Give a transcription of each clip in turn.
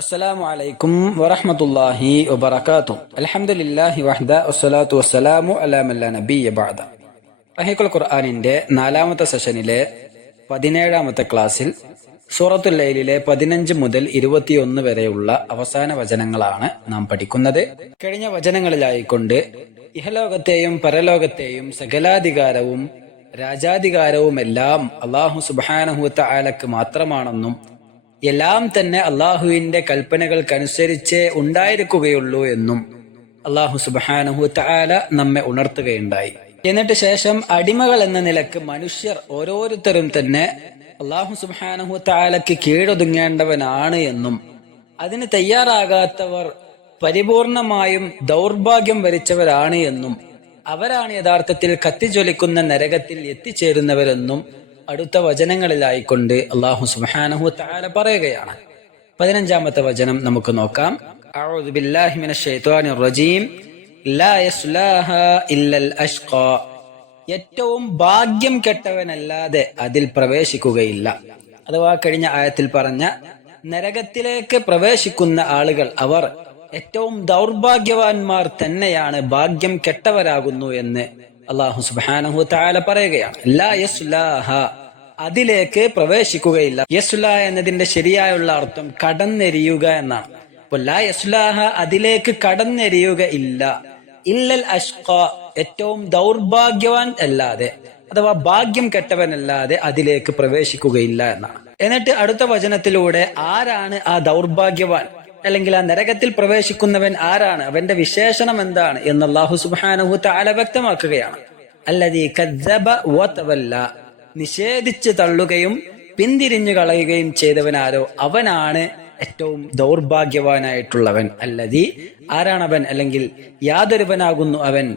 അസ്സലാമു അലൈക്കും വറഹ്മത്തുള്ളാഹി വബറകാതുഹു. അൽഹംദുലില്ലാഹി വഹ്ദ വസ്സലാത്തു വസ്സലാമു അലാ മൻ ലാ നബിയ്യ ബഅദ. റഹീഖുൽ ഖുർആനിന്റെ 4ാമത്തെ സെഷനിലെ 17ാമത്തെ ക്ലാസ്സിൽ സൂറത്തുൽ ലൈലിലെ 15 മുതൽ 21 വരെയുള്ള അവസാന വചനങ്ങളാണ് നാം പഠിക്കുന്നത്. കഴിഞ്ഞ വചനങ്ങളിലായിക്കൊണ്ട് ഇഹലോകത്തെയും പരലോകത്തെയും സകലാധികാരവും രാജാധികാരവുമെല്ലാം അല്ലാഹു സുബ്ഹാനഹു വ തആലക്ക് മാത്രമാണെന്നും എല്ലാം തന്നെ അള്ളാഹുവിന്റെ കൽപ്പനകൾക്കനുസരിച്ചേ ഉണ്ടായിരിക്കുകയുള്ളൂ എന്നും അള്ളാഹു സുബ്ഹാനഹു വ തആല നമ്മെ ഉണർത്തുകയുണ്ടായി. എന്നിട്ട് ശേഷം അടിമകൾ എന്ന നിലക്ക് മനുഷ്യർ ഓരോരുത്തരും തന്നെ അള്ളാഹു സുബ്ഹാനഹു വ തആലക്ക് കീഴൊതുങ്ങേണ്ടവനാണ് എന്നും അതിന് തയ്യാറാകാത്തവർ പരിപൂർണമായും ദൗർഭാഗ്യം വരിച്ചവരാണ് എന്നും അവരാണ് യഥാർത്ഥത്തിൽ കത്തിജ്വലിക്കുന്ന നരകത്തിൽ എത്തിച്ചേരുന്നവരെന്നും അടുത്ത വചനങ്ങളിലായിക്കൊണ്ട് അല്ലാഹു സുബ്ഹാനഹു വ തആല പറയുകയാണ്. 15ാമത്തെ വചനം നമുക്ക് നോക്കാം. അഊദു ബില്ലാഹി മിനശ് ശൈത്വാനിർ റജീം. ലാ യസ്ലാഹാ ഇല്ലൽ അഷ്ഖാ. ഏറ്റവും ഭാഗ്യം കെട്ടവനല്ലാതെ അതിൽ പ്രവേശിക്കുകയില്ല. അഥവാ കഴിഞ്ഞ ആയത്തിൽ പറഞ്ഞ നരകത്തിലേക്ക് പ്രവേശിക്കുന്ന ആളുകൾ അവർ ഏറ്റവും ദൗർഭാഗ്യവാന്മാർ തന്നെയാണ്, ഭാഗ്യം കെട്ടവരാകുന്നു എന്ന് അല്ലാഹു സുബ്ഹാനഹു വ തആല പറയുകയാണ്. ലാ യസ്ലാഹ, അതിലേക്ക് പ്രവേശിക്കുകയില്ല. യസ്ലാ എന്നതിന്റെ ശരിയായുള്ള അർത്ഥം കടന്നെരിയുക എന്നാണ്. അപ്പോൾ ലാ യസ്ലാഹ, അതിലേക്ക് കടന്നെരിയുക ഇല്ല. ഇല്ലൽ അഷ്ഖാ, ഏറ്റവും ദൗർഭാഗ്യവാൻ അല്ലാതെ അഥവാ ഭാഗ്യം കെട്ടവനല്ലാതെ അതിലേക്ക് പ്രവേശിക്കുകയില്ല എന്നാണ്. എന്നിട്ട് അടുത്ത വചനത്തിലൂടെ ആരാണ് ആ ദൗർഭാഗ്യവാൻ, അല്ലെങ്കിൽ ആ നരകത്തിൽ പ്രവേശിക്കുന്നവൻ ആരാണ്, അവന്റെ വിശേഷണം എന്താണ് എന്ന് അല്ലാഹു സുബ്ഹാനഹു വ തആല വ്യക്തമാക്കുകയാണ്. അല്ലദീ കദ്ദബ വതവല്ല, നിഷേധിച്ച് തള്ളുകയും പിന്തിരിഞ്ഞു കളയുകയും ചെയ്തവനാരോ അവനാണ് ഏറ്റവും ദൗർഭാഗ്യവാനായിട്ടുള്ളവൻ. അല്ലദീ, ആരാണവൻ, അല്ലെങ്കിൽ യാതൊരുവനാകുന്നു അവൻ,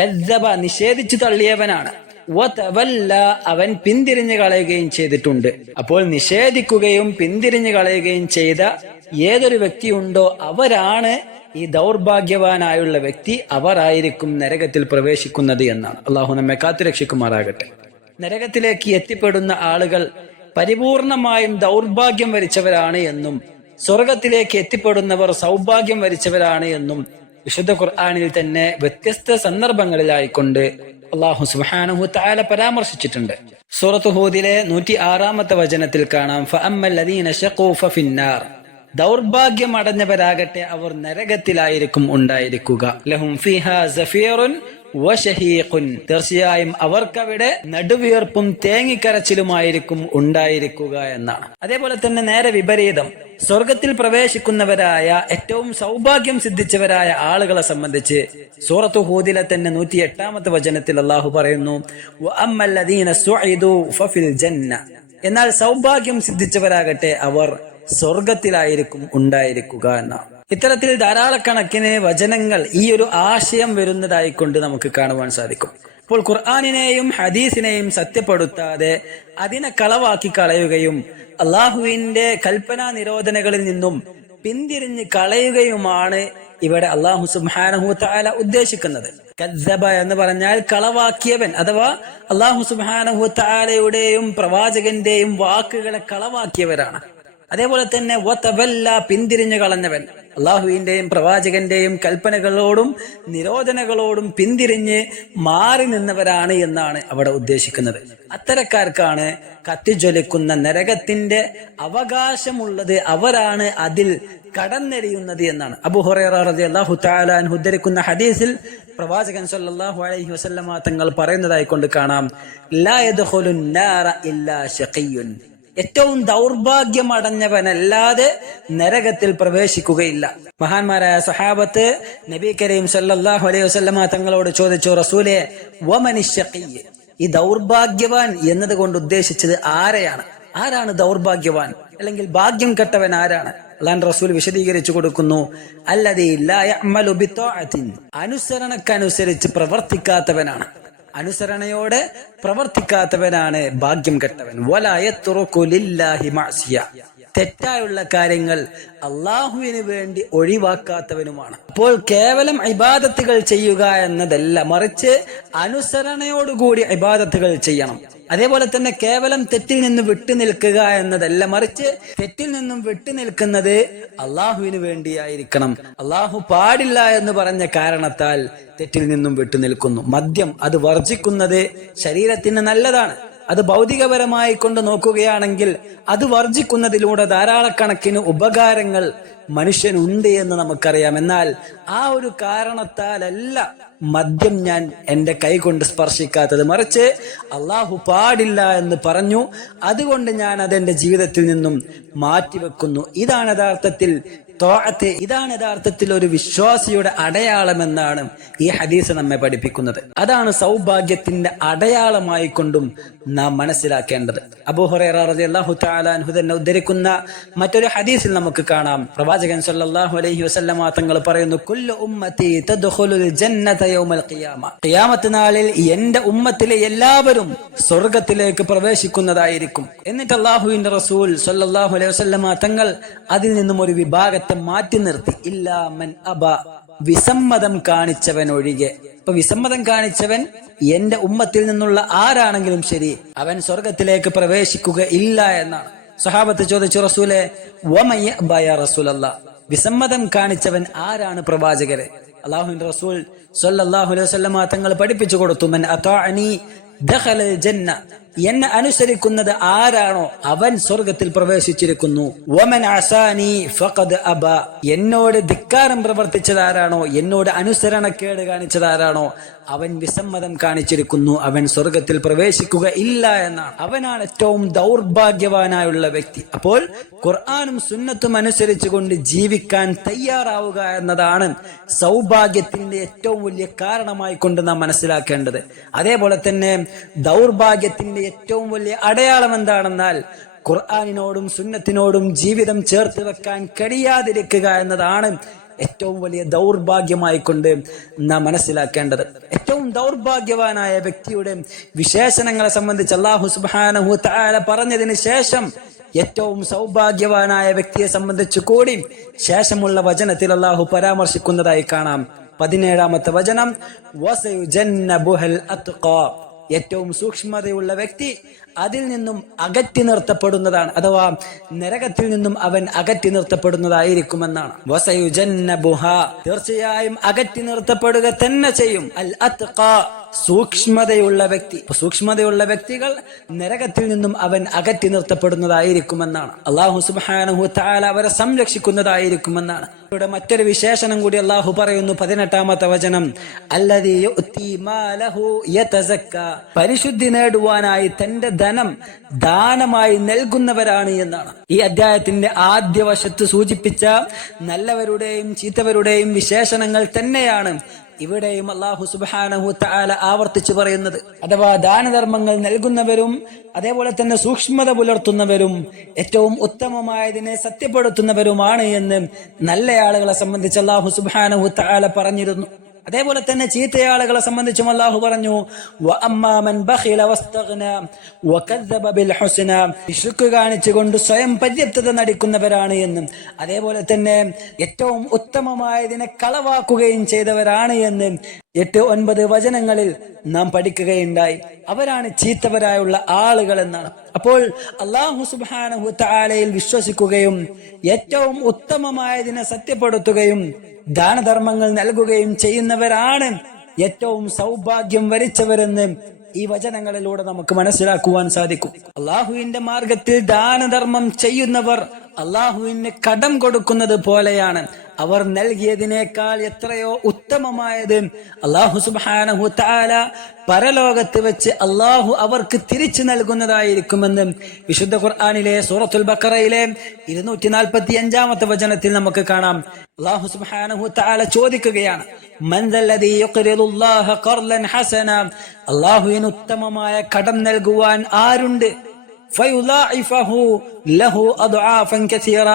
കദ്ദബ നിഷേധിച്ചു തള്ളിയവനാണ്, വതവല്ല അവൻ പിന്തിരിഞ്ഞു കളയുകയും ചെയ്തിട്ടുണ്ട്. അപ്പോൾ നിഷേധിക്കുകയും പിന്തിരിഞ്ഞു കളയുകയും ചെയ്ത ഏതൊരു വ്യക്തിയുണ്ടോ അവരാണ് ഈ ദൗർഭാഗ്യവാനായുള്ള വ്യക്തി, അവരായിരിക്കും നരകത്തിൽ പ്രവേശിക്കുന്നത് എന്നാണ്. അള്ളാഹു നമ്മെ കാത്തുരക്ഷിക്കുമാറാകട്ടെ. നരകത്തിലേക്ക് എത്തിപ്പെടുന്ന ആളുകൾ പരിപൂർണമായും ദൗർഭാഗ്യം വരിച്ചവരാണ് എന്നും സ്വർഗത്തിലേക്ക് എത്തിപ്പെടുന്നവർ സൗഭാഗ്യം വരിച്ചവരാണ് എന്നും വിശുദ്ധ ഖുർആനിൽ തന്നെ വ്യത്യസ്ത സന്ദർഭങ്ങളിലായിക്കൊണ്ട് അല്ലാഹു സുബ്ഹാനഹു വ തആല പരാമർശിച്ചിട്ടുണ്ട്. സൂറത്ത് ഹൂദിലെ 106ാമത്തെ വചനത്തിൽ കാണാം, ഫഅമ്മൽ ലദീന ശഖൂ ഫഫിന്നാർ, ദൗർഭാഗ്യം അടഞ്ഞവരാകട്ടെ അവർ നരകത്തിലായിരിക്കും ഉണ്ടായിരിക്കുക. ലഹും ഫീഹാ സഫീറുൻ വശഹീഖുൻ, തീർച്ചയായും അവർക്കവിടെ നടുവിയർപ്പും തേങ്ങിക്കരച്ചിലുമായിരിക്കും ഉണ്ടായിരിക്കുക എന്നാണ്. അതേപോലെ തന്നെ നേരെ വിപരീതം, സ്വർഗത്തിൽ പ്രവേശിക്കുന്നവരായ ഏറ്റവും സൗഭാഗ്യം സിദ്ധിച്ചവരായ ആളുകളെ സംബന്ധിച്ച് സൂറത്ത് ഹൂദിലെ തന്നെ 108ാമത്തെ വചനത്തിൽ അല്ലാഹു പറയുന്നു, വഅമ്മൽ ലദീന സുഇദു ഫഫിൽ ജന്ന, എന്നാൽ സൗഭാഗ്യം സിദ്ധിച്ചവരാകട്ടെ അവർ സ്വർഗത്തിലായിരിക്കും ഉണ്ടായിരിക്കുക എന്നാണ്. ഇത്തരത്തിൽ ധാരാളക്കണക്കിന് വചനങ്ങൾ ഈ ഒരു ആശയം വരുന്നതായിക്കൊണ്ട് നമുക്ക് കാണുവാൻ സാധിക്കും. ഇപ്പോൾ ഖുർആനിനെയും ഹദീസിനെയും സത്യപ്പെടുത്താതെ അതിനെ കളവാക്കി കളയുകയും അള്ളാഹുവിന്റെ കൽപ്പനാ നിരോധനകളിൽ നിന്നും പിന്തിരിഞ്ഞ് കളയുകയുമാണ് ഇവിടെ അല്ലാഹു സുബ്ഹാനഹു വ തആല ഉദ്ദേശിക്കുന്നത്. കദ്ദബ എന്ന് പറഞ്ഞാൽ കളവാക്കിയവൻ, അഥവാ അല്ലാഹു സുബ്ഹാനഹു വ തആലയുടെയും പ്രവാചകന്റെയും വാക്കുകളെ കളവാക്കിയവരാണ്. അതേപോലെ തന്നെ വതവല്ല, പിന്തിരിഞ്ഞു കളഞ്ഞവൻ, അള്ളാഹുവിന്റെയും പ്രവാചകന്റെയും കൽപ്പനകളോടും നിരോധനകളോടും പിന്തിരിഞ്ഞ് മാറി നിന്നവരാണ് എന്നാണ് അവിടെ ഉദ്ദേശിക്കുന്നത്. അത്തരക്കാർക്കാണ് കത്തിജ്വലിക്കുന്ന നരകത്തിന്റെ അവകാശമുള്ളത്, അവരാണ് അതിൽ കടന്നെരിയുന്നത് എന്നാണ്. അബൂ ഹുറൈറ റളിയല്ലാഹു തആല അൻഹു ഉദ്ധരിക്കുന്ന ഹദീസിൽ പ്രവാചകൻ സല്ലല്ലാഹു അലൈഹി വസല്ലമ തങ്ങൾ പറയുന്നതായി കൊണ്ട് കാണാം, ലാ യദ്ഖുലുൻ നാറ ഇല്ലാ ശഖിയ്യുൻ, ഏറ്റവും ദൗർഭാഗ്യം അടഞ്ഞവനല്ലാതെ നരകത്തിൽ പ്രവേശിക്കുകയില്ല. മഹാന്മാരായ സഹാബത്ത് നബി കരീം സല്ലല്ലാഹു അലൈഹി വസല്ലമ തങ്ങളോട് ചോദിച്ചു, റസൂലേ വമനിശ്ശഖിയ്യ്, ഈ ദൗർഭാഗ്യവാൻ എന്നത് കൊണ്ട് ഉദ്ദേശിച്ചത് ആരാണ് ദൗർഭാഗ്യവാൻ, അല്ലെങ്കിൽ ഭാഗ്യം കെട്ടവൻ ആരാണ്? അല്ലാഹുവിന്റെ റസൂൽ വിശദീകരിച്ചു കൊടുക്കുന്നു, അല്ലദീ ലാ യഅമലു ബിത്വാഅത്തിൻ, അനുസരണക്കനുസരിച്ച് പ്രവർത്തിക്കാത്തവനാണ്, അനുസരണയോടെ പ്രവർത്തിക്കാത്തവനാണ് ഭാഗ്യം കെട്ടവൻ. വലാ യത്റുകു ലില്ലാഹി മഅസിയ, തെറ്റായുള്ള കാര്യങ്ങൾ അള്ളാഹുവിന് വേണ്ടി ഒഴിവാക്കാത്തവനുമാണ്. അപ്പോൾ കേവലം ഇബാദത്തുകൾ ചെയ്യുക എന്നതല്ല, മറിച്ച് അനുസരണയോടുകൂടി ഇബാദത്തുകൾ ചെയ്യണം. അതേപോലെ തന്നെ കേവലം തെറ്റിൽ നിന്ന് വിട്ടുനിൽക്കുക എന്നതല്ല, മറിച്ച് തെറ്റിൽ നിന്നും വിട്ടുനിൽക്കുന്നത് അള്ളാഹുവിന് വേണ്ടിയായിരിക്കണം. അള്ളാഹു പാടില്ല എന്ന് പറഞ്ഞ കാരണത്താൽ തെറ്റിൽ നിന്നും വിട്ടുനിൽക്കുന്നു. മദ്യം അത് വർജിക്കുന്നത് ശരീരത്തിന് നല്ലതാണ്. അത് ഭൗതികപരമായി കൊണ്ട് നോക്കുകയാണെങ്കിൽ അത് വർജിക്കുന്നതിലൂടെ ധാരാളക്കണക്കിന് ഉപകാരങ്ങൾ മനുഷ്യനുണ്ട് എന്ന് നമുക്കറിയാം. എന്നാൽ ആ ഒരു കാരണത്താലല്ല മദ്യം ഞാൻ എന്റെ കൈ കൊണ്ട് സ്പർശിക്കാത്തത്, മറിച്ച് അള്ളാഹു പാടില്ല എന്ന് പറഞ്ഞു, അതുകൊണ്ട് ഞാൻ അതെന്റെ ജീവിതത്തിൽ നിന്നും മാറ്റിവെക്കുന്നു. ഇതാണ് യഥാർത്ഥത്തിൽ ത്വാഅത്ത്, ഇതാണ് യഥാർത്ഥത്തിൽ ഒരു വിശ്വാസിയുടെ അടയാളമെന്നാണ് ഈ ഹദീസ് നമ്മെ പഠിപ്പിക്കുന്നത്. അതാണ് സൗഭാഗ്യത്തിന്റെ അടയാളമായി കൊണ്ടും നാം മനസ്സിലാക്കേണ്ടത്. അബൂ ഹുറൈറ റളിയല്ലാഹു തആല അൻഹു തന്നെ ഉദ്ധരിക്കുന്ന മറ്റൊരു ഹദീസിൽ നമുക്ക് കാണാം, പ്രവാചകൻ സല്ലല്ലാഹു അലൈഹി വസല്ലമ തങ്ങൾ പറയുന്നു, കുല്ലു ഉമ്മത്തി തദ്ഖുലുൽ ജന്നത യൗമൽ ഖിയാമ, ഖിയാമത്ത് നാളിൽ എന്റെ ഉമ്മത്തിലെ എല്ലാവരും സ്വർഗ്ഗത്തിലേക്ക് പ്രവേശിക്കുന്നതായിരിക്കും. എന്നിട്ട് അല്ലാഹുവിന്റെ റസൂൽ സല്ലല്ലാഹു അലൈഹി വസല്ലമ തങ്ങൾ അതിൽ നിന്നും ഒരു വിഭാഗത്തെ മാറ്റി നിർത്തി, ഇല്ലാ മൻ അബ, വിസമ്മതം കാണിച്ചവൻ ഒഴികെ. ഇപ്പൊ വിസമ്മതം കാണിച്ചവൻ എന്റെ ഉമ്മത്തിൽ നിന്നുള്ള ആരാണെങ്കിലും ശരി, അവൻ സ്വർഗത്തിലേക്ക് പ്രവേശിക്കുക ഇല്ല എന്നാണ്. സഹാബത്ത് ചോദിച്ചു, റസൂലെ വമൻ യഅബ യാ റസൂലല്ലാഹ്, വിസമ്മതം കാണിച്ചവൻ ആരാണ് പ്രവാചകരെ? അല്ലാഹുവിന്റെ റസൂൽ സ്വല്ലല്ലാഹു അലൈഹി വസല്ലമ തങ്ങൾ പഠിപ്പിച്ചു കൊടുത്തു, മൻ അതാഅനി ദഖലൽ ജന്ന, എന്നെ അനുസരിക്കുന്നത് ആരാണോ അവൻ സ്വർഗത്തിൽ പ്രവേശിച്ചിരിക്കുന്നു. വമൻ അസാനി ഫഖദ് അബ, എന്നോട് ധിക്കാരം പ്രവർത്തിച്ചതാരാണോ, എന്നോട് അനുസരണക്കേട് കാണിച്ചതാരാണോ, അവൻ വിസമ്മതം കാണിച്ചിരിക്കുന്നു, അവൻ സ്വർഗത്തിൽ പ്രവേശിക്കുക ഇല്ല എന്നാണ്. അവനാണ് ഏറ്റവും ദൗർഭാഗ്യവാനായുള്ള വ്യക്തി. അപ്പോൾ ഖുർആനും സുന്നത്തും അനുസരിച്ചുകൊണ്ട് ജീവിക്കാൻ തയ്യാറാവുക എന്നതാണ് സൗഭാഗ്യത്തിന്റെ ഏറ്റവും വലിയ കാരണമായി കൊണ്ട് നാം മനസ്സിലാക്കേണ്ടത്. അതേപോലെ തന്നെ ദൗർഭാഗ്യത്തിന്റെ ഏറ്റവും വലിയ അടയാളം എന്താണെന്നാൽ ഖുർആനിനോടും സുന്നത്തിനോടും ജീവിതം ചേർത്ത് വെക്കാൻ കഴിയാതിരിക്കുക എന്നതാണ് ഏറ്റവും വലിയ ദൗർഭാഗ്യമായി കൊണ്ട് നാം മനസ്സിലാക്കേണ്ടത്. ഏറ്റവും ദൗർഭാഗ്യവാനായ വ്യക്തിയുടെ വിശേഷണങ്ങളെ സംബന്ധിച്ച് അല്ലാഹു സുബ്ഹാനഹു വ തആല പറഞ്ഞതിന് ശേഷം ഏറ്റവും സൗഭാഗ്യവാനായ വ്യക്തിയെ സംബന്ധിച്ചു കൂടി ശേഷമുള്ള വചനത്തിൽ അല്ലാഹു പരാമർശിക്കുന്നതായി കാണാം. 17-ാമത്തെ വചനം, വസയുജന്നബുഹൽ അത്ഖാ, ഏറ്റവും സൂക്ഷ്മതയുള്ള വ്യക്തി അതിൽ നിന്നും അകറ്റി നിർത്തപ്പെടുന്നതാണ്, അഥവാ നരകത്തിൽ നിന്നും അവൻ അകറ്റി നിർത്തപ്പെടുന്നതായിരിക്കുമെന്നാണ്. വസയുജന്നബുഹ, തീർച്ചയായും അകറ്റി നിർത്തപ്പെടുക തന്നെ ചെയ്യും. അൽ അത്ഖാ, സൂക്ഷ്മതയുള്ള വ്യക്തി. സൂക്ഷ്മതയുള്ള വ്യക്തികൾ നരകത്തിൽ നിന്നും അവൻ അകറ്റി നിർത്തപ്പെടുന്നതായിരിക്കുമെന്നാണ്. അല്ലാഹു സുബ്ഹാനഹു വ തആല അവരെ സംരക്ഷിക്കുന്നതായിരിക്കുമെന്നാണ്. ഇവിടെ മറ്റൊരു വിശേഷണം കൂടി അല്ലാഹു പറയുന്നു, 18-ാമത്തെ വചനം, അല്ലദീ യുഅ്തി മാലഹു യതസക്ക, പരിശുദ്ധി നേടുവാനായി തന്റെ ധനം ദാനമായി നൽകുന്നവരാണ് എന്നാണ്. ഈ അധ്യായത്തിന്റെ ആദ്യ വശത്ത് സൂചിപ്പിച്ച നല്ലവരുടെയും ചീത്തവരുടെയും വിശേഷണങ്ങൾ തന്നെയാണ് ഇവിടെയും അല്ലാഹു സുബ്ഹാനഹു വ തആല ആവർത്തിച്ചു പറയുന്നത്. അഥവാ ദാനധർമ്മങ്ങൾ നൽകുന്നവരും അതേപോലെ തന്നെ സൂക്ഷ്മത പുലർത്തുന്നവരും ഏറ്റവും ഉത്തമമായതിനെ സത്യപ്പെടുത്തുന്നവരുമാണ് എന്ന് നല്ല ആളുകളെ സംബന്ധിച്ച് അല്ലാഹു സുബ്ഹാനഹു വ തആല പറഞ്ഞിരുന്നു. അതേപോലെ തന്നെ ചീത്തയാളുകളെ സംബന്ധിച്ചും അല്ലാഹു പറഞ്ഞു, വഅമ്മാ മൻ ബഖില വസ്തഗ്ന വകദ്ദബ ബിൽ ഹുസ്ന, ശിർക്ക് കാണിച്ചുകൊണ്ട് സ്വയം പര്യാപ്തത നടിക്കുന്നവരാണ് എന്നും അതേപോലെ തന്നെ ഏറ്റവും ഉത്തമമായതിനെ കളവാക്കുകയും ചെയ്തവരാണ് എന്ന് 8-9 വചനങ്ങളിൽ നാം പഠിക്കുകയുണ്ടായി. അവരാണ് ചീത്തവരായുള്ള ആളുകൾ എന്നാണ്. അപ്പോൾ അല്ലാഹു സുബ്ഹാനഹു വ തആലയിൽ വിശ്വസിക്കുകയും ഏറ്റവും ഉത്തമമായതിനെ സത്യപ്പെടുത്തുകയും ദാനധർമ്മങ്ങൾ നൽകുകയും ചെയ്യുന്നവരാണ് ഏറ്റവും സൗഭാഗ്യം വരിച്ചവരെന്ന് ഈ വചനങ്ങളിലൂടെ നമുക്ക് മനസ്സിലാക്കുവാൻ സാധിക്കും. അള്ളാഹുവിന്റെ മാർഗത്തിൽ ദാനധർമ്മം ചെയ്യുന്നവർ അള്ളാഹുവിന് കടം കൊടുക്കുന്നത് പോലെയാണ്. അവർ നൽകിയതിനേക്കാൾ എത്രയോ ഉത്തമമായത് അല്ലാഹു സുബ്ഹാനഹു വ തആല പരലോകത്ത് വെച്ച് അള്ളാഹു അവർക്ക് തിരിച്ചു നൽകുന്നതായിരിക്കുമെന്ന് വിശുദ്ധ ഖുർആനിലെ സൂറത്തുൽ ബഖറയിലെ 245-ാമത്തെ വചനത്തിൽ നമുക്ക് കാണാം. അല്ലാഹു സുബ്ഹാനഹു വ തആല ചോദിക്കുകയാണ്, മൻ ദല്ലദീ യുഖ്രിദുല്ലാഹ ഖർളൻ ഹസന, അല്ലാഹുവിന് ഉത്തമമായ കടം നൽകുവാൻ ആരുണ്ട്? ഫയുളാഇഫഹു ലഹു അദ്ആഫൻ കസീറ,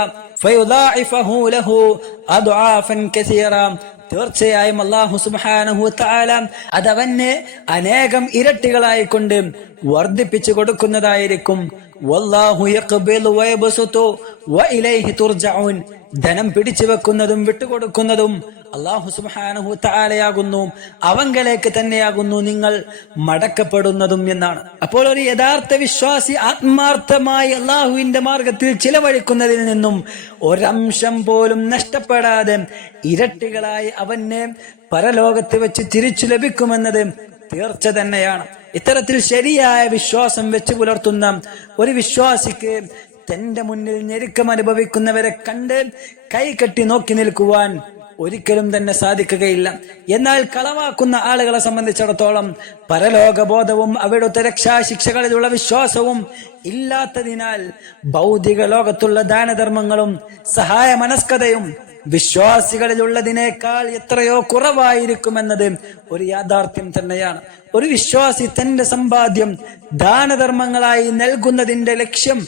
ഫയുളാഇഫഹു ലഹു അദ്ആഫൻ കസീറ, തീർച്ചയായും അല്ലാഹു സുബ്ഹാനഹു വ തആല അതവന് അനേകം ഇരട്ടികളായിക്കൊണ്ട് വർദ്ധിപ്പിച്ചു കൊടുക്കുന്നതായിരിക്കും. വല്ലാഹു യഖ്ബിലു വയബ്സുതു വഇലൈഹി തുർജഊൻ, ധനം പിടിച്ചു വെക്കുന്നതും വിട്ടുകൊടുക്കുന്നതും അല്ലാഹു സുബ്ഹാനഹു തആലയാകുന്നു, അവങ്കലേക്ക് തന്നെയാകുന്നു നിങ്ങൾ മടക്കപ്പെടുന്നതും എന്നാണ്. അപ്പോൾ ഒരു യഥാർത്ഥ വിശ്വാസി ആത്മാർത്ഥമായി അല്ലാഹുവിന്റെ മാർഗത്തിൽ ചിലവഴിക്കുന്നതിൽ നിന്നും ഒരംശം പോലും നഷ്ടപ്പെടാതെ ഇരട്ടികളായി അവന് പരലോകത്ത് വെച്ച് തിരിച്ചു ലഭിക്കുമെന്നത് തീർച്ച തന്നെയാണ്. ഇത്തരത്തിൽ ശരിയായ വിശ്വാസം വെച്ച് പുലർത്തുന്ന ഒരു വിശ്വാസിക്ക് തന്റെ മുന്നിൽ ഞെരുക്കം അനുഭവിക്കുന്നവരെ കണ്ട് കൈകെട്ടി നോക്കി നിൽക്കുവാൻ ഒരിക്കലും തന്നെ സാധിക്കുകയില്ല. എന്നാൽ കളവാക്കുന്ന ആളുകളെ സംബന്ധിച്ചിടത്തോളം പരലോകബോധവും അവിടുത്തെ രക്ഷാശിക്ഷകളിലുള്ള വിശ്വാസവും ഇല്ലാത്തതിനാൽ ഭൗതിക ലോകത്തുള്ള ദാനധർമ്മങ്ങളും സഹായ മനസ്കതയും വിശ്വാസികളിലുള്ളതിനേക്കാൾ എത്രയോ കുറവായിരിക്കുമെന്നത് ഒരു യാഥാർത്ഥ്യം തന്നെയാണ്. ഒരു വിശ്വാസി തന്റെ സമ്പാദ്യം ദാനധർമ്മങ്ങളായി നൽകുന്നതിന്റെ ലക്ഷ്യം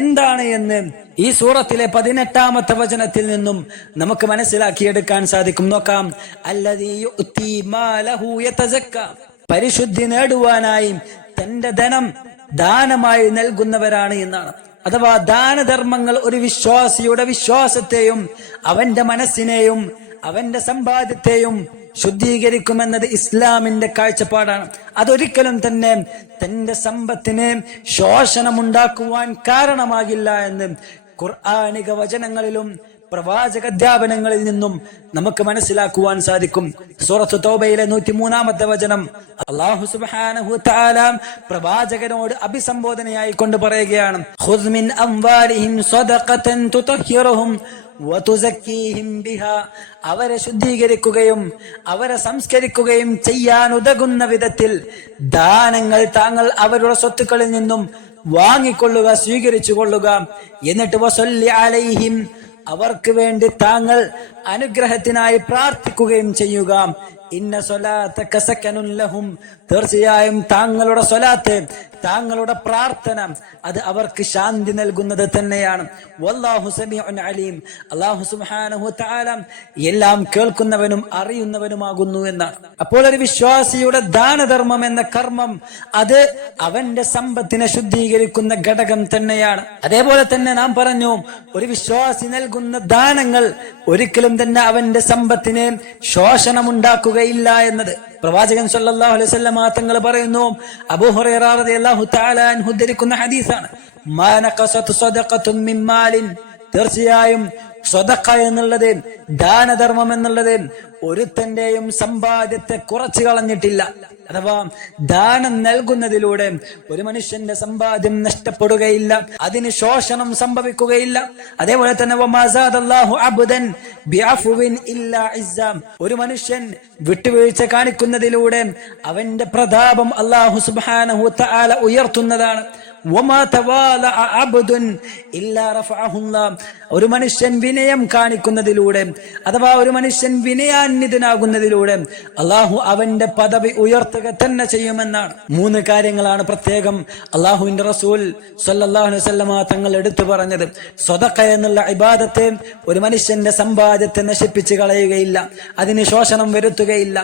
എന്താണ് എന്ന് ഈ സൂറത്തിലെ 18-ാമത്തെ വചനത്തിൽ നിന്നും നമുക്ക് മനസ്സിലാക്കിയെടുക്കാൻ സാധിക്കും. നോക്കാം. അല്ലദീ യുഅ്തി മാലഹു യതസക്ക, പരിശുദ്ധി നേടുവാനായി തന്റെ ധനം ദാനമായി നൽകുന്നവരാണ് എന്നാണ്. അഥവാ ദാനധർമ്മങ്ങൾ ഒരു വിശ്വാസിയുടെ വിശ്വാസത്തെയും അവന്റെ മനസ്സിനെയും അവന്റെ സമ്പാദ്യത്തെയും ശുദ്ധീകരിക്കുമെന്നത് ഇസ്ലാമിന്റെ കാഴ്ചപ്പാടാണ്. അതൊരിക്കലും തന്നെ തന്റെ സമ്പത്തിന് ശോഷണമുണ്ടാക്കുവാൻ കാരണമാകില്ല എന്ന് ഖുർആനിക വചനങ്ങളിലും പ്രവാചകാധ്യാപനങ്ങളിൽ നിന്നും നമുക്ക് മനസ്സിലാക്കുവാൻ സാധിക്കും. സൂറത്ത് തൗബയിലെ 103-ാമത്തെ വചനം അല്ലാഹു സുബ്ഹാനഹു തആല പ്രവാചകനോട് അഭിസംബോധനയായി കൊണ്ട് പറയുകയാണ്, ഖുദ് മിൻ അംവാലിഹിം സദഖതൻ തുതഹിറുഹും വതുസക്കീഹിം ബിഹാ, അവരെ ശുദ്ധീകരിക്കുകയും അവരെ സംസ്കരിക്കുകയും ചെയ്യാൻ ഉതകുന്ന വിധത്തിൽ ദാനങ്ങൾ താങ്കൾ അവരുടെ സ്വത്തുക്കളിൽ നിന്നും വാങ്ങിക്കൊള്ളുക, സ്വീകരിച്ചു കൊള്ളുക. എന്നിട്ട് വസല്ലി അലൈഹിം, അവർക്ക് വേണ്ടി താങ്കൾ അനുഗ്രഹത്തിനായി പ്രാർത്ഥിക്കുകയും ചെയ്യുക. ഇന്ന സ്വലാത്തക സകനുൻ ലഹും, തീർച്ചയായും താങ്കളുടെ സ്വലാത്ത്, താങ്കളുടെ പ്രാർത്ഥന അത് അവർക്ക് ശാന്തി നൽകുന്നത് തന്നെയാണ്. വല്ലാഹു സമീഉൻ അലീം, അല്ലാഹു സുബ്ഹാനഹു തആല എല്ലാം കേൾക്കുന്നവനും അറിയുന്നവനുമാകുന്നു എന്നാണ്. അപ്പോൾ ഒരു വിശ്വാസിയുടെ ദാനധർമ്മം എന്ന കർമ്മം അത് അവന്റെ സമ്പത്തിനെ ശുദ്ധീകരിക്കുന്ന ഘടകം തന്നെയാണ്. അതേപോലെ തന്നെ നാം പറഞ്ഞു, ഒരു വിശ്വാസി നൽകുന്ന ദാനങ്ങൾ ഒരിക്കലും തന്നെ അവന്റെ സമ്പത്തിനെ ശോഷണമുണ്ടാക്കുകയില്ല എന്നത് പ്രവാചകൻ സല്ലല്ലാഹു അലൈഹി വസല്ലം തങ്ങൾ പറയുന്നു. അബൂ ഹുറൈറ റളിയല്ലാഹു തആല അൻഹു ഉദ്ധരിക്കുന്ന ഹദീസാണ്, മാ നഖസത് സദഖത്തുൻ മിൻ മാലിൻ, തീർച്ചയായും സ്വതക്ക എന്നുള്ളത്, ദാനധർമ്മം എന്നുള്ളത് ഒരുത്തന്റെയും സമ്പാദ്യത്തെ കുറച്ചു കളഞ്ഞിട്ടില്ല. അഥവാ ദാനം നൽകുന്നതിലൂടെ ഒരു മനുഷ്യന്റെ സമ്പാദ്യം നഷ്ടപ്പെടുകയില്ല, അതിന് ശോഷണം സംഭവിക്കുകയില്ല. അതേപോലെ തന്നെ ഒരു മനുഷ്യൻ വിട്ടുവീഴ്ച കാണിക്കുന്നതിലൂടെ അവന്റെ പ്രതാപം അല്ലാഹു സുബ്ഹാനഹു തആല ഉയർത്തുന്നതാണ്. ഒരു മനുഷ്യൻ വിനയം കാണിക്കുന്നതിലൂടെ, അഥവാ ഒരു മനുഷ്യൻ വിനയാന്വിതനാകുന്നതിലൂടെ അള്ളാഹു അവന്റെ പദവി ഉയർത്തുക തന്നെ ചെയ്യുമെന്നാണ്. 3 കാര്യങ്ങളാണ് പ്രത്യേകം അള്ളാഹുവിന്റെ റസൂൽ സല്ലല്ലാഹു അലൈഹി വസല്ലം തങ്ങൾ എടുത്തു പറഞ്ഞത്. സ്വതക്ക എന്നുള്ള ഇബാദത്ത് ഒരു മനുഷ്യന്റെ സമ്പാദ്യത്തെ നശിപ്പിച്ച് കളയുകയില്ല, അതിന് ശോഷണം വരുത്തുകയില്ല.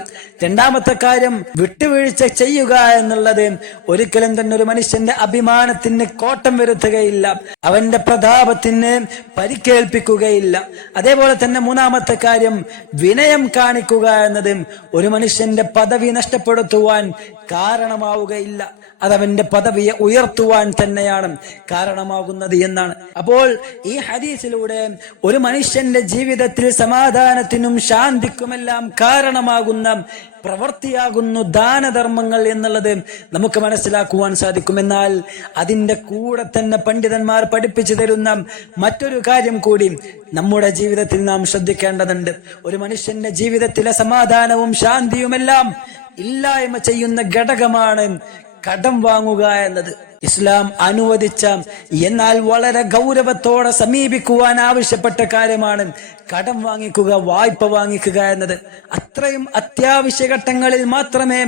2-ാമത്തെ കാര്യം, വിട്ടുവീഴ്ച ചെയ്യുക എന്നുള്ളത് ഒരിക്കലും തന്നെ ഒരു മനുഷ്യന്റെ അഭിമാനത്തിന് കോട്ടം വരുത്തുകയില്ല, അവന്റെ പ്രതാപത്തിന് പരിക്കേൽപ്പിക്കുകയില്ല. അതേപോലെ തന്നെ 3-ാമത്തെ കാര്യം, വിനയം കാണിക്കുക എന്നത് ഒരു മനുഷ്യന്റെ പദവി നഷ്ടപ്പെടുത്തുവാൻ കാരണമാവുകയില്ല, അതവന്റെ പദവിയെ ഉയർത്തുവാൻ തന്നെയാണ് കാരണമാകുന്നത് എന്നാണ്. അപ്പോൾ ഈ ഹദീസിലൂടെ ഒരു മനുഷ്യന്റെ ജീവിതത്തിൽ സമാധാനത്തിനും ശാന്തിക്കുമെല്ലാം കാരണമാകുന്ന പ്രവൃത്തിയാകുന്നു ദാനധർമ്മങ്ങൾ എന്നുള്ളത് നമുക്ക് മനസ്സിലാക്കുവാൻ സാധിക്കും. എന്നാൽ അതിന്റെ കൂടെ തന്നെ പണ്ഡിതന്മാർ പഠിപ്പിച്ചു തരുന്ന മറ്റൊരു കാര്യം കൂടി നമ്മുടെ ജീവിതത്തിൽ നാം ശ്രദ്ധിക്കേണ്ടതുണ്ട്. ഒരു മനുഷ്യന്റെ ജീവിതത്തിലെ സമാധാനവും ശാന്തിയുമെല്ലാം ഇല്ലായ്മ ചെയ്യുന്ന ഘടകമാണ് കടം വാങ്ങുക എന്നത്. ഇസ്ലാം അനുവദിച്ച എന്നാൽ വളരെ ഗൗരവത്തോടെ സമീപിക്കുവാൻ ആവശ്യപ്പെട്ട കാര്യമാണ് കടം വാങ്ങിക്കുക, വായ്പ വാങ്ങിക്കുക എന്നത്. അത്രയും അത്യാവശ്യ ഘട്ടങ്ങളിൽ മാത്രമേ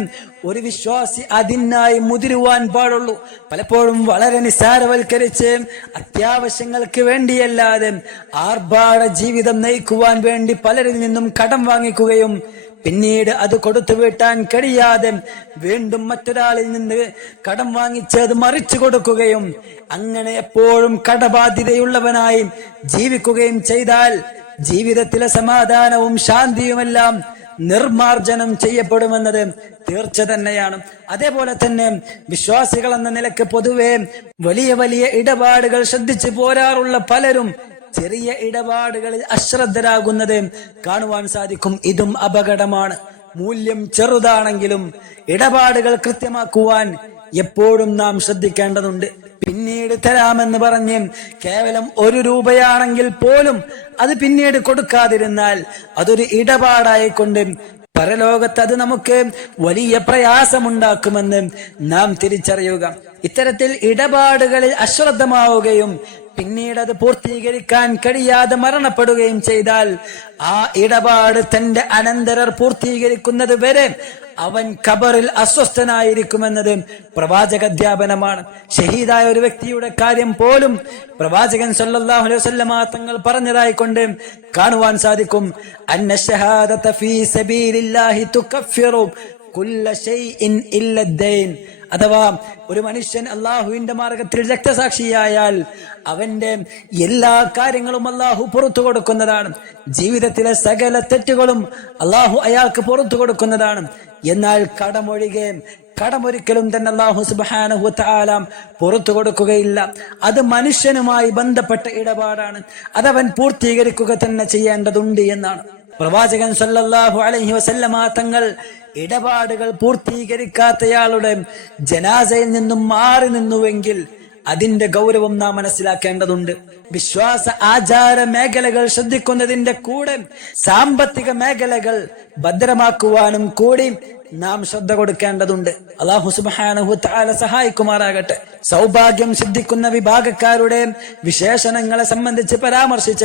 ഒരു വിശ്വാസി അതിനായി മുതിരുവാൻ പാടുള്ളൂ. പലപ്പോഴും വളരെ നിസ്സാരവൽക്കരിച്ച് അത്യാവശ്യങ്ങൾക്ക് വേണ്ടിയല്ലാതെ ആർഭാട ജീവിതം നയിക്കുവാൻ വേണ്ടി പലരിൽ നിന്നും കടം വാങ്ങിക്കുകയും പിന്നീട് അത് കൊടുത്തു വീട്ടാൻ കഴിയാതെ വീണ്ടും മറ്റൊരാളിൽ നിന്ന് കടം വാങ്ങിച്ച് അത് മറിച്ചു കൊടുക്കുകയും അങ്ങനെ എപ്പോഴും കടബാധ്യതയുള്ളവനായി ജീവിക്കുകയും ചെയ്താൽ ജീവിതത്തിലെ സമാധാനവും ശാന്തിയുമെല്ലാം നിർമാർജനം ചെയ്യപ്പെടുമെന്നത് തീർച്ച തന്നെയാണ്. അതേപോലെ തന്നെ വിശ്വാസികൾ എന്ന നിലക്ക് പൊതുവെ വലിയ വലിയ ഇടപാടുകൾ ശ്രദ്ധിച്ചു പോരാറുള്ള പലരും ചെറിയ ഇടപാടുകളിൽ അശ്രദ്ധരാകുന്നത് കാണുവാൻ സാധിക്കും. ഇതും അപകടമാണ്. മൂല്യം ചെറുതാണെങ്കിലും ഇടപാടുകൾ കൃത്യമാക്കുവാൻ എപ്പോഴും നാം ശ്രദ്ധിക്കേണ്ടതുണ്ട്. പിന്നീട് തരാമെന്ന് പറഞ്ഞ് കേവലം 1 രൂപയാണെങ്കിൽ പോലും അത് പിന്നീട് കൊടുക്കാതിരുന്നാൽ അതൊരു ഇടപാടായിക്കൊണ്ട് പരലോകത്ത് അത് നമുക്ക് വലിയ പ്രയാസമുണ്ടാക്കുമെന്ന് നാം തിരിച്ചറിയുക. ഇത്തരത്തിൽ ഇടപാടുകളിൽ അശ്രദ്ധമാവുകയും പിന്നീട് അത് പൂർത്തീകരിക്കാൻ കഴിയാതെ മരണപ്പെടുകയും ചെയ്താൽ ആ ഇടപാട് തന്റെ അനന്തരർ പൂർത്തീകരിക്കുന്നത് വരെ അവൻ ഖബറിൽ അസ്വസ്ഥനായിരിക്കുമെന്നത് പ്രവാചകാധ്യാപനമാണ്. ഷഹീദായ ഒരു വ്യക്തിയുടെ കാര്യം പോലും പ്രവാചകൻ സല്ലല്ലാഹു അലൈഹി വസല്ലമ തങ്ങൾ പറഞ്ഞതായിക്കൊണ്ട് കാണുവാൻ സാധിക്കും. അന്ന ഷഹാദത ഫീ സബീലില്ലാഹി തുകഫിറു കുല്ല ഷൈഇൻ ഇല്ല ദൈൻ. അഥവാ ഒരു മനുഷ്യൻ അള്ളാഹുവിന്റെ മാർഗത്തിൽ രക്തസാക്ഷിയായാൽ അവന്റെ എല്ലാ കാര്യങ്ങളും അള്ളാഹു പുറത്തു കൊടുക്കുന്നതാണ്. ജീവിതത്തിലെ സകല തെറ്റുകളും അള്ളാഹു അയാൾക്ക് പുറത്തു കൊടുക്കുന്നതാണ്. എന്നാൽ കടമൊഴികെ കടമൊരിക്കലും തന്നെ അല്ലാഹു സുബ്ഹാനഹു വ തആല പുറത്തു കൊടുക്കുകയില്ല. അത് മനുഷ്യനുമായി ബന്ധപ്പെട്ട ഇടപാടാണ്. അതവൻ പൂർത്തീകരിക്കുക തന്നെ ചെയ്യേണ്ടതുണ്ട് എന്നാണ് പ്രവാചകൻ സല്ലല്ലാഹു അലൈഹി വസല്ലമ തങ്ങൾ ഇടപാടുകൾ പൂർത്തീകരിക്കാത്തയാളുടെ ജനാസയിൽ നിന്നും മാറി നിന്നുവെങ്കിൽ അതിന്റെ ഗൗരവം നാം മനസ്സിലാക്കേണ്ടതുണ്ട്. വിശ്വാസ ആചാര മേഖലകൾ ശ്രദ്ധിക്കുന്നതിന്റെ കൂടെ സാമ്പത്തിക മേഖലകൾ ഭദ്രമാക്കുവാനും കൂടി നാം ശ്രദ്ധ കൊടുക്കേണ്ടതുണ്ട്. അല്ലാഹു സുബ്ഹാനഹു വ തആല സഹായിക്കുമാറാകട്ടെ. സൗഭാഗ്യം സിദ്ധിക്കുന്ന വിഭാഗക്കാരുടെ വിശേഷണങ്ങളെ സംബന്ധിച്ച് പരാമർശിച്ച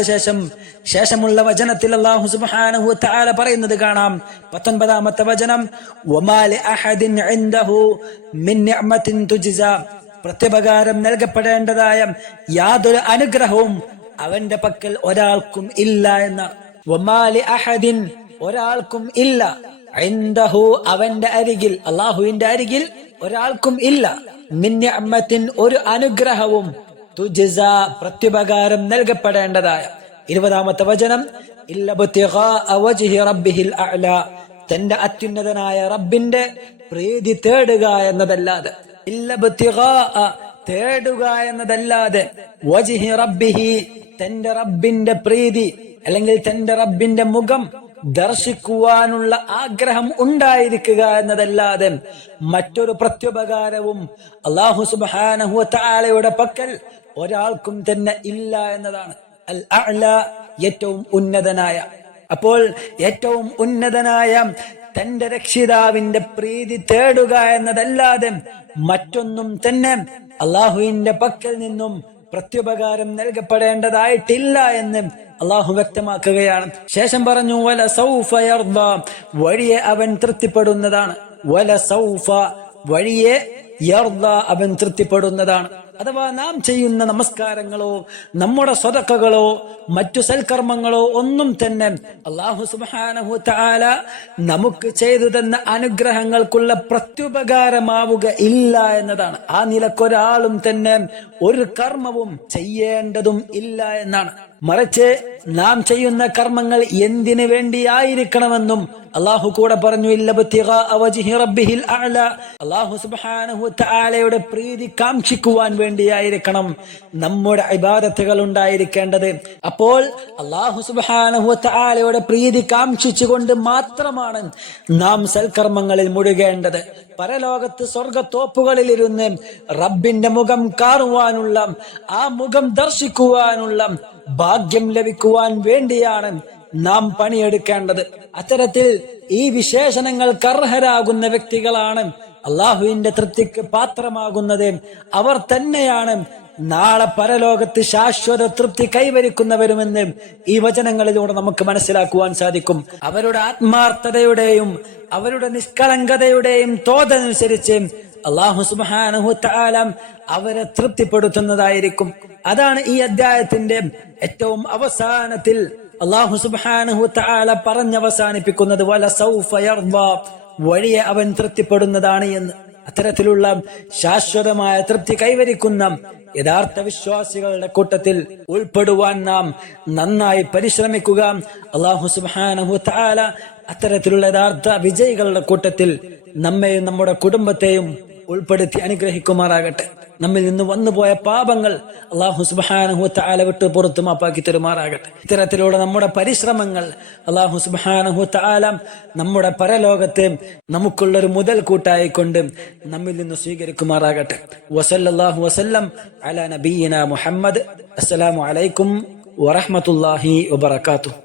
ശേഷമുള്ള വചനത്തിൽ അല്ലാഹു സുബ്ഹാനഹു വ തആല പറയുന്നത് കാണാം. 19-ാമത്തെ വചനം, വമാ ലിഅഹദിൻ ഇൻദഹു മിൻ നിഅമത്തിൻ തുജ്സാ. പ്രത്യുപകാരം നൽകപ്പെടേണ്ടതായ യാതൊരു അനുഗ്രഹവും അവന്റെ പക്കൽ ഒരാൾക്കും ഇല്ല എന്നാണ്. വമാ ലിഅഹദിൻ, ഒരാൾക്കും ഇല്ല, ഇൻദഹു, അവന്റെ അരികിൽ, അല്ലാഹുവിന്റെ അരികിൽ ഒരാൾക്കും ഇല്ല, മിൻ നിഅമത്തിൻ, ഒരു അനുഗ്രഹവും, തുജ്സാ, പ്രത്യുപകാരം നൽകപ്പെടേണ്ടതായ. 20-ാമത്തെ വചനം, ഇല്ല ബിത്തിഗാഅ വജ്ഹി റബ്ബിഹിൽ അഅ്ലാ, തന്റെ അത്യുന്നതനായ റബ്ബിന്റെ പ്രീതി തേടുക എന്നതല്ലാതെ, ഇല്ല ബിത്തിഗാഅ, തേടുക എന്നതല്ലാതെ, വജ്ഹി റബ്ബിഹി, തന്റെ റബ്ബിന്റെ പ്രീതി അല്ലെങ്കിൽ തന്റെ റബ്ബിന്റെ മുഖം ദർശിക്കുവാനുള്ള ആഗ്രഹം ഉണ്ടായിരിക്കുക എന്നതല്ലാതെ മറ്റൊരു പ്രത്യുപകാരവും അല്ലാഹു സുബ്ഹാനഹു വ തആലയുടെ പക്കൽ ഒരാൾക്കും തന്നെ ഇല്ല എന്നതാണ്. അൽ അഅ്ല, ഏറ്റവും ഉന്നതനായ. അപ്പോൾ ഏറ്റവും ഉന്നതനായ തന്റെ രക്ഷിതാവിന്റെ പ്രീതി തേടുക എന്നതല്ലാതെ മറ്റൊന്നും തന്നെ അല്ലാഹുവിന്റെ പക്കൽ നിന്നും പ്രത്യുപകാരം നൽകപ്പെടേണ്ടതായിട്ടില്ല എന്ന് അള്ളാഹു വ്യക്തമാക്കുകയാണ്. ശേഷം പറഞ്ഞു, വല സൗഫ യർദ, വഴിയെ അവൻ തൃപ്തിപ്പെടുന്നതാണ്. വല സൗഫ, വഴിയെ, യർദ, അവൻ തൃപ്തിപ്പെടുന്നതാണ്. അഥവാ നാം ചെയ്യുന്ന നമസ്കാരങ്ങളോ നമ്മുടെ സ്വതക്കകളോ മറ്റു സൽക്കർമ്മങ്ങളോ ഒന്നും തന്നെ അല്ലാഹു സുബ്ഹാനഹു വ തആല നമുക്ക് ചെയ്തു തന്ന അനുഗ്രഹങ്ങൾക്കുള്ള പ്രത്യുപകാരമാവുക ഇല്ല എന്നതാണ്. ആ നിലക്കൊരാളും തന്നെ ഒരു കർമ്മവും ചെയ്യേണ്ടതും ഇല്ല എന്നാണ്. മറിച്ച് നാം ചെയ്യുന്ന കർമ്മങ്ങൾ എന്തിനു വേണ്ടിയായിരിക്കണമെന്നും അല്ലാഹു കൂടെ പറഞ്ഞു. ഇല്ല ബിത്തിഗാഅ വജ്ഹി റബ്ബിഹിൽ അഅ്ലാ, അല്ലാഹു സുബ്ഹാനഹു വ തആലയുടെ പ്രീതി കാംക്ഷിക്കുവാൻ വേണ്ടിയായിരിക്കണം നമ്മുടെ ഇബാദത്തുകൾ ഉണ്ടായിരിക്കേണ്ടത്. അപ്പോൾ അല്ലാഹു സുബ്ഹാനഹു വ തആലയുടെ പ്രീതി കാംക്ഷിച്ചുകൊണ്ട് മാത്രമാണ് നാം സൽക്കർമ്മങ്ങളിൽ മുഴുകേണ്ടത്. പരലോകത്ത് സ്വർഗത്തോപ്പുകളിലിരുന്ന് റബ്ബിന്റെ മുഖം കാണുവാനുള്ള, ആ മുഖം ദർശിക്കുവാനുള്ള ഭാഗ്യം ലഭിക്കുവാൻ വേണ്ടിയാണ് നാം പണിയെടുക്കേണ്ടത്. അത്തരത്തിൽ ഈ വിശേഷണങ്ങൾക്ക് അർഹരാകുന്ന വ്യക്തികളാണ് അള്ളാഹുവിന്റെ തൃപ്തിക്ക് പാത്രമാകുന്നത്. അവർ തന്നെയാണ് നാളെ പരലോകത്ത് ശാശ്വത തൃപ്തി കൈവരിക്കുന്നവരുമെന്ന് ഈ വചനങ്ങളിലൂടെ നമുക്ക് മനസ്സിലാക്കുവാൻ സാധിക്കും. അവരുടെ ആത്മാർത്ഥതയുടെയും അവരുടെ നിഷ്കളങ്കതയുടെയും തോതനുസരിച്ച് അല്ലാഹു സുബ്ഹാനഹു വ തആല അവരെ തൃപ്തിപ്പെടുത്തുന്നതായിരിക്കും. അതാണ് ഈ അധ്യായത്തിന്റെ ഏറ്റവും അവസാനത്തിൽ അല്ലാഹു സുബ്ഹാനഹു വ തആല പറഞ്ഞവസാനിപ്പിക്കുന്നത്, വല സൗഫ യർദ, വഴിയെ അവൻ തൃപ്തിപ്പെടുന്നതാണ് എന്ന്. അത്തരത്തിലുള്ള ശാശ്വതമായ തൃപ്തി കൈവരിക്കുന്ന യഥാർത്ഥ വിശ്വാസികളുടെ കൂട്ടത്തിൽ ഉൾപ്പെടുവാൻ നാം നന്നായി പരിശ്രമിക്കുക. അല്ലാഹു സുബ്ഹാനഹു വ തആല അത്തരത്തിലുള്ള യഥാർത്ഥ വിജയികളുടെ കൂട്ടത്തിൽ നമ്മെയും നമ്മുടെ കുടുംബത്തെയും ഉൾപ്പെടുത്തി അനുഗ്രഹിക്കുമാറാകട്ടെ. നമ്മിൽ നിന്ന് വന്നുപോയ പാപങ്ങൾ അല്ലാഹു സുബ്ഹാനഹു വ തആല വിട്ട് പുറത്തു മാപ്പാക്കി തരുമാറാകട്ടെ. ഇത്തരത്തിലുള്ള നമ്മുടെ പരിശ്രമങ്ങൾ അല്ലാഹു സുബ്ഹാനഹു വ തആല നമ്മുടെ പരലോകത്തെ നമുക്കുള്ളൊരു മുതൽക്കൂട്ടായിക്കൊണ്ട് നമ്മിൽ നിന്ന് സ്വീകരിക്കുമാറാകട്ടെ. വസല്ലല്ലാഹു വസല്ലം അലാ നബിയിന മുഹമ്മദ്. അസ്സലാമു അലൈക്കും വറഹ്മത്തുള്ളാഹി വബറകാതുഹു.